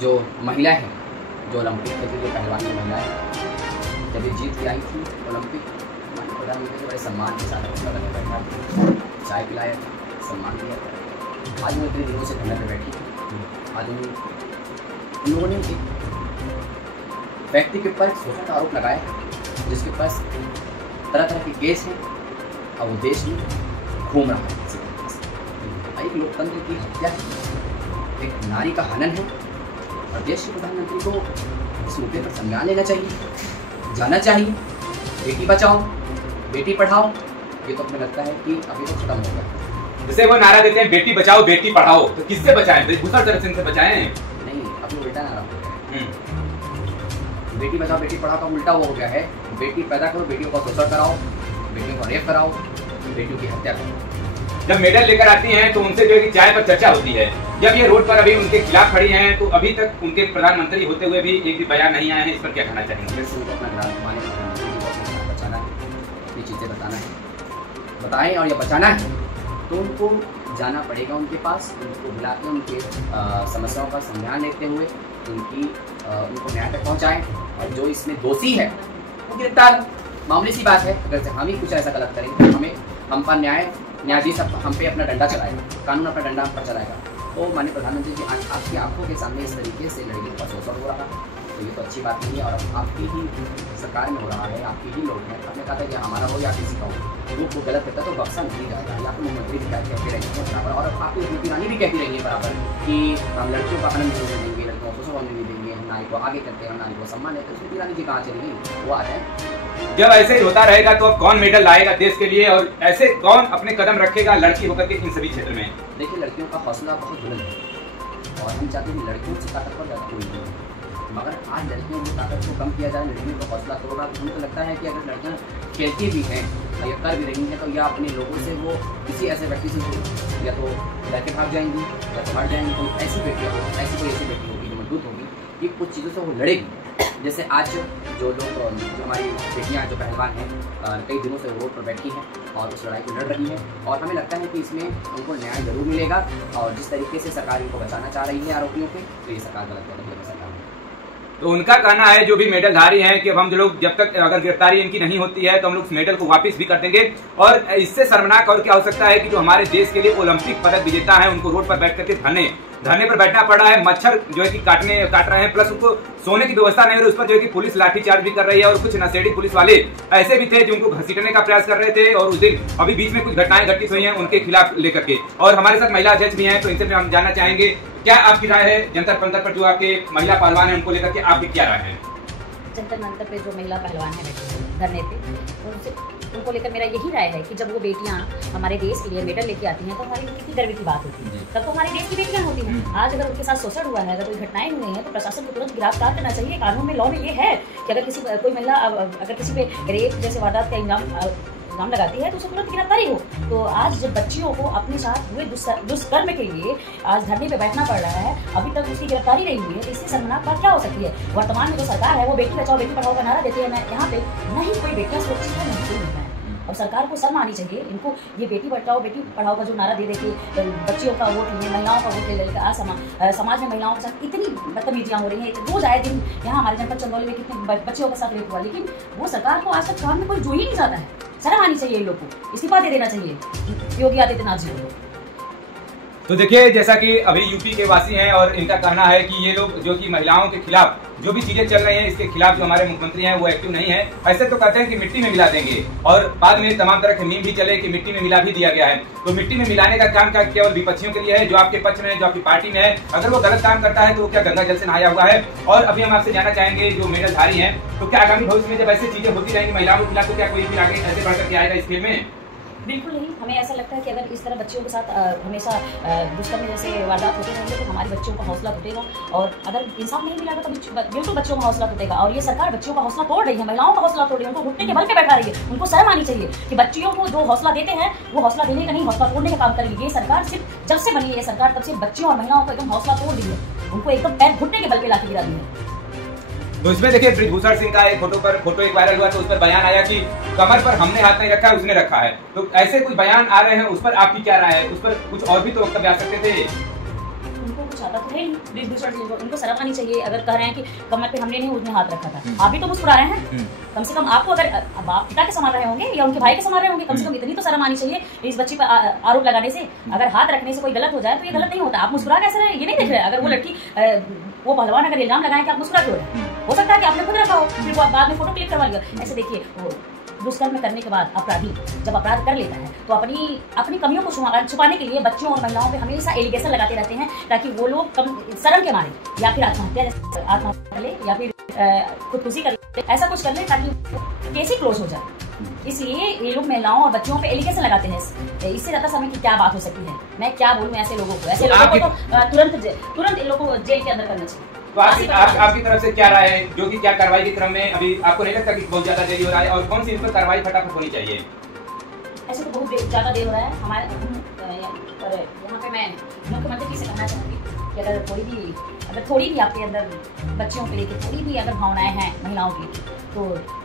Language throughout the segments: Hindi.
जो महिला है, जो ओलंपिक खेलती जो पहलवान की महिला है, जब ये जीत के आई थी ओलंपिक, माननीय प्रधानमंत्री ने बड़े सम्मान के साथ उनका बने बैठा, चाय पिलाया, सम्मान दिया। आज वो इतने दिनों से धरने पर बैठी थी। आज उन लोगों ने एक व्यक्ति के ऊपर शोषण का आरोप लगाया, जिसके पास तरह तरह के केस हैं और वो देश में घूम रहा है। एक लोकतंत्र की हत्या है, एक नारी का हनन है और देश के प्रधानमंत्री को इस मुद्दे पर संज्ञान लेना चाहिए, जाना चाहिए। बेटी बचाओ बेटी पढ़ाओ, ये तो हमें लगता है कि अभी तो खत्म हो गया। जैसे वो नारा देते हैं बेटी बचाओ बेटी पढ़ाओ, तो किससे बचाएं? ब्रिजभूषण सिंह से बचाएं? नहीं, अभी उल्टा नारा हो गया है। बेटी बचाओ बेटी पढ़ाओ का उल्टा वो हो गया है, बेटी पैदा करो, बेटियों को शोषण कराओ, बेटियों को रेप कराओ, बेटियों की हत्या करो। जब मेडल लेकर आती हैं तो उनसे जो है कि चाय पर चर्चा होती है। जब ये रोड पर अभी उनके खिलाफ खड़ी हैं तो अभी तक उनके प्रधानमंत्री होते हुए भी एक भी बयान नहीं आए हैं। इस पर क्या कहना चाहेंगे? उनको अपना बचाना है, ये चीज़ें बताना है, बताएं और ये बचाना है तो उनको जाना पड़ेगा उनके पास, उनको बुला के उनके समस्याओं का संज्ञान लेते हुए उनको न्याय तक पहुँचाएँ और जो इसमें दोषी है वो गिरफ्तार। मामूली सी बात है, अगर हम ही कुछ ऐसा गलत करेंगे तो हम पर न्यायाधीश हम पे अपना डंडा चलाएगा, कानून अपना डंडा हम पर चलाएगा। तो माननीय प्रधानमंत्री जी आज आपकी आंखों के सामने इस तरीके से लड़कियों का शोषण हो रहा है, तो ये तो अच्छी बात नहीं है। और अब आपकी ही सरकार में हो रहा है, आपके ही लोग हैं। आपने कहा था कि हमारा हो या किसी का हो, वो को गलत करता तो बख्शा नहीं जाएगा। या तो मुख्यमंत्री भी कहते रहेंगे बराबर, और आपकी स्मृति ईरानी भी कहती रहेंगी बराबर कि हम लड़कियों का आनंद नहीं देंगे, लड़कियों को शोषण होने नहीं देंगे, नारी को आगे करते हैं, नारी को सम्मान देते हैं। स्मृति ईरानी जी कहाँ चलेंगी? वो आ जाए। जब ऐसे ही होता रहेगा तो अब कौन मेडल लाएगा देश के लिए, और ऐसे कौन अपने कदम रखेगा लड़की होकर के इन सभी क्षेत्र में? देखिए, लड़कियों का हौसला बहुत बुलंद है और हम चाहते हैं लड़कियों से ताकतवर ज़्यादा कोई नहीं है, मगर आज लड़कियों की ताकत को कम किया जाए, लड़कियों का हौसला तोड़ रहा। तो मुझे लगता है कि अगर लड़कियाँ खेलती भी हैं या कर भी रही हैं तो या अपने लोगों से वो किसी ऐसे व्यक्ति से या तो लड़के भाग जाएंगी या तो हट जाएंगी। कोई ऐसी बेटियाँ हो, ऐसी कोई ऐसी बेटी होगी जो मजबूत होगी कि कुछ चीज़ों से वो लड़ेगी। जैसे आज जो लोग जो हमारी बेटियाँ जो पहलवान हैं कई दिनों से रोड पर बैठी हैं और उस लड़ाई को लड़ रही हैं, और हमें लगता है कि इसमें उनको न्याय जरूर मिलेगा। और जिस तरीके से सरकार इनको बचाना चाह रही है आरोपियों पे, तो ये सरकार गलत कर रही है। सरकार तो उनका कहना है जो भी मेडलधारी हैं कि अब हम जो लोग जब तक अगर गिरफ्तारी इनकी नहीं होती है तो हम लोग उस मेडल को वापस भी कर देंगे। और इससे शर्मनाक और क्या हो सकता है कि जो हमारे देश के लिए ओलंपिक पदक विजेता है उनको रोड पर बैठ करके धरने पर बैठना पड़ रहा है। मच्छर जो है कि काट रहे हैं, प्लस उनको सोने की व्यवस्था नहीं हो रही, उस पर जो है कि पुलिस लाठीचार्ज भी कर रही है। और कुछ नशेड़ी पुलिस वाले ऐसे भी थे जो उनको घसीटने का प्रयास कर रहे थे। और उस दिन अभी बीच में कुछ घटनाएं घटित हुई हैं उनके खिलाफ लेकर के। और हमारे साथ महिला अध्यक्ष भी हैं, तो इनसे हम जानना चाहेंगे क्या आपकी राय है जंतर मंतर पर जो आपके महिला पहलवान है उनको लेकर के आपकी क्या राय है? जंतर मंतर पे जो महिला पहलवान है धरने पे, उनको लेकर मेरा यही राय है कि जब वो बेटियां हमारे देश के लिए मेडल लेके आती हैं तो हमारे लिए कितनी गर्व की बात होती है। तब तो हमारे देश की बेटियां होती हैं। आज अगर उनके साथ शोषण हुआ है, अगर कोई घटनाएं हुई हैं, तो प्रशासन को तुरंत गिरफ्तार करना चाहिए। कानून में, लॉ में ये है कि अगर कोई महिला अगर किसी पे रेप जैसे वारदात का इल्जाम लगाती है तो उसे तुरंत गिरफ्तारी हो। तो आज जब बच्चियों को अपने साथ हुए दुष्कर्म के लिए आज धरने पे बैठना पड़ रहा है, अभी तक उसकी गिरफ्तारी नहीं हुई है, तो इससे शर्मनाक बात क्या हो सकती है? वर्तमान में जो सरकार है वो बेटी बचाओ बेटी पढ़ाओ का नारा देती है। यहाँ पे नहीं कोई बेटियां सुरक्षित है, नहीं कोई नहीं है। अब सरकार को शर्म आनी चाहिए। इनको ये बेटी बचाओ बेटी पढ़ाओ का जो नारा दे के बच्चियों का वोट ले, महिलाओं का वोट ले लेकर आज समाज में महिलाओं के साथ इतनी बदतमीजियाँ हो रही हैं। रोज आए दिन यहाँ हमारे जनपद चंदौली में कितने बच्चियों के साथ रेप हुआ, लेकिन वो सरकार को आज तक काम में कोई जो ही नहीं जाता है। शर्म आनी चाहिए इन लोग को, इस्तीफा दे देना चाहिए योगी आदित्यनाथ जी को। तो देखिए, जैसा कि अभी यूपी के वासी हैं और इनका कहना है कि ये लोग जो कि महिलाओं के खिलाफ जो भी चीजें चल रही हैं इसके खिलाफ जो हमारे मुख्यमंत्री हैं वो एक्टिव नहीं है। ऐसे तो कहते हैं कि मिट्टी में मिला देंगे, और बाद में तमाम तरह के मीम भी चले कि मिट्टी में मिला भी दिया गया है। तो मिट्टी में मिलाने का काम क्या केवल विपक्षियों के लिए है? जो आपके पक्ष में, जो आपकी पार्टी में है, अगर वो गलत काम करता है तो वो क्या गंगा जल से नहाया हुआ है? और अभी हम आपसे जानना चाहेंगे जो मेडलधारी हैं, तो क्या आगामी भविष्य में जब ऐसी चीजें होती रहेंगी महिलाओं के खिलाफ तो क्या कोई फिर आगे ऐसे बढ़ करके आएगा इस खेल में? बिल्कुल नहीं। हमें ऐसा लगता है कि अगर इस तरह बच्चियों के साथ हमेशा दुष्कर्म जैसे वारदात होते रहेंगे तो हमारे बच्चों का हौसला टूटेगा, और अगर इंसाफ नहीं मिलेगा तो बिल्कुल बच्चों का हौसला टूटेगा। और ये सरकार बच्चों का हौसला तोड़ रही है, महिलाओं का हौसला तोड़ रही है, उनको घुटने के बल पे बैठा रही है। उनको शर्म आनी चाहिए कि बच्चियों को जो हौसला देते हैं वो हौसला देने का नहीं, हौसला तोड़ने का काम करेगी। ये सरकार सिर्फ जब से बनी है ये सरकार तब से बच्चियों और महिलाओं को एकदम हौसला तोड़ दी है, उनको एकदम पैर घुटने के बल पे लाके गिरा दी है। तो इसमें देखिए ब्रिजभूषण सिंह का एक फोटो एक वायरल हुआ, तो उस पर बयान आया कि कमर पर हमने हाथ नहीं रखा है, उसने रखा है। तो ऐसे कुछ बयान आ रहे हैं, उस पर आपकी क्या राय है? उस पर कुछ और भी तो वक्तव्य आ सकते थे। उनको कुछ आता तो है नहीं, दूसरा चीज उनको शर्म आनी चाहिए। अगर कह रहे हैं कि कमर पे हमने नहीं उसने हाथ रखा था, आप भी तो मुस्कुरा रहे हैं, कम से कम आपको अगर आप पिता के समान रहे होंगे या उनके भाई के समान रहे होंगे, कम से कम इतनी तो शर्म आनी चाहिए इस बच्ची पर आरोप लगाने से। अगर हाथ रखने से कोई गलत हो जाए तो ये गलत नहीं होता, आप मुस्कुरा कैसे रहे ये नहीं देख रहे। अगर वो लड़की वो पहलवान अगर इल्जाम लगाए कि आप मुस्कुरा क्यों रहे, हो सकता है कि आपने खुद रखा हो, फिर वो बाद में फोटो क्लिक करवा लिया। ऐसे देखिए दुष्कर्म करने के बाद अपराधी जब अपराध कर लेता है तो अपनी कमियों को छुपाने के लिए बच्चों और महिलाओं पे हमेशा एलिगेशन लगाते रहते हैं, ताकि वो लोग शर्म के मारे या फिर आत्महत्या कर ले या फिर खुदकुशी कर ले, ऐसा कुछ कर ले ताकि केस ही क्लोज हो जाए। इसलिए ये लोग महिलाओं और बच्चों पे एलिगेशन लगाते हैं। इससे ज्यादा समय की क्या बात हो सकती है, मैं क्या बोलूँ ऐसे लोगों को तो तुरंत इन लोगों को जेल के अंदर करना चाहिए। तो आपकी तरफ से क्या राय है, जो कि क्या कार्रवाई के क्रम में अभी आपको नहीं लगता कि बहुत ज्यादा देरी हो रहा है, और कौन सी इस पर कार्रवाई फटाफट होनी चाहिए? ऐसे तो बहुत ज्यादा देर हो रहा है हमारे पर यहाँ पे मैं मुख्यमंत्री जी से कहना चाहूँगी कि अगर थोड़ी भी आपके अंदर बच्चों के लिए थोड़ी भी अगर भावनाएं हैं महिलाओं की, तो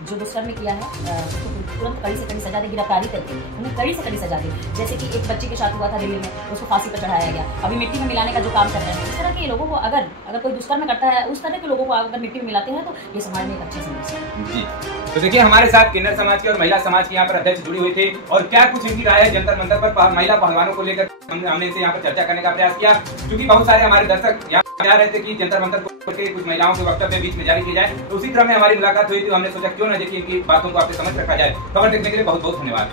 जो दुष्कर्म किया है उसको तुरंत कड़ी से कड़ी सजा दे, गिरफ्तारी करके उन्हें कड़ी से कड़ी सजा दे। जैसे कि एक बच्चे के साथ हुआ था दिल्ली में, उसको फांसी पर चढ़ाया गया, अभी मिट्टी में मिलाने का जो काम कर रहे हैं। इस तरह के लोगों को अगर कोई दुष्कर्म करता है, उस तरह के लोगों को अगर मिट्टी में मिलाते हैं तो ये समाज में एक अच्छा संदेश है। जी, तो देखिए हमारे साथ किन्नर समाज के और महिला समाज के यहाँ पर अध्यक्ष जुड़ी हुई थी, और क्या कुछ इनकी राय है जंतर मंतर पर महिला पहलवानों को लेकर हमने इनसे यहाँ पर चर्चा करने का प्रयास किया, क्योंकि बहुत सारे हमारे दर्शक यहाँ आ रहे थे कि जंतर मंतर को कुछ महिलाओं के वक्तव्य बीच में जारी किए जाए। तो उसी क्रम में हमारी मुलाकात हुई थी, हमने सोचा क्यों न देखिए इनकी बातों को आपसे समझ रखा जाए। खबर देखने के लिए बहुत बहुत धन्यवाद।